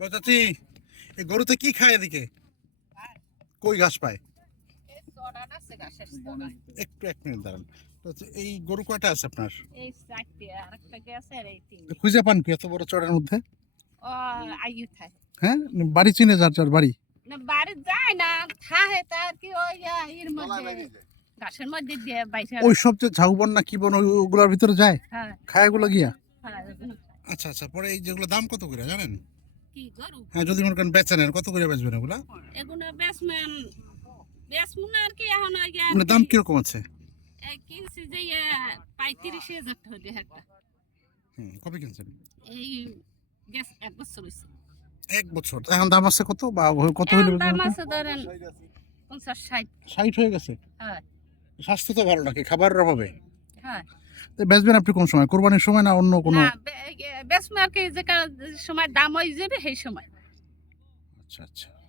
চাচি এই গরুতে কি খায় এদিকে? কই ঘাস পায়? একটু এক মিনিট দাঁড়ান। এই গরু কয়টা আছে আপনার? এই চারটে আর একটা গেছে আর এই তিন খুঁজে পান কি এত বড় চড়ের মধ্যে? হ্যাঁ? বাড়ি চিনে যার যার বাড়ি? না বাড়ি যায় না থাহে তার কি ওই এর মধ্যে। ঘাসের মধ্যে দিয়ে বাইরে ওই সব যে ঝাউবন না কি বন ওগুলোর ভিতরে যায়? হ্যাঁ। খায় গিয়া? হ্যাঁ আচ্ছা আচ্ছা পরে এই যেগুলো দাম কত করে জানেন? কি গরু হ্যাঁ যদি মনে করেন বেচেন কত করে বেচবেন এগুলা? এগুলো বেসমেন বেসমুন আর কি এখন মানে দাম কীরকম আছে? এই কিনছি যে পঁয়ত্রিশ হাজার টাকা একটা। কবে কিনছেন? এই গ্যাস এক বছর হয়েছে এক বছর। এখন দাম আছে কত বা কত হইলে দাম আছে ধরেন পঞ্চাশ ষাট। ষাট হয়ে গেছে? হ্যাঁ। স্বাস্থ্য তো ভালো নাকি? খাবারের অভাবে? হ্যাঁ। তো বেচবেন আপনি কোন সময়? কোরবানির সময় না অন্য কোনো বেসমে আর যে সময় দাম হয়ে যাবে সেই সময়। আচ্ছা আচ্ছা।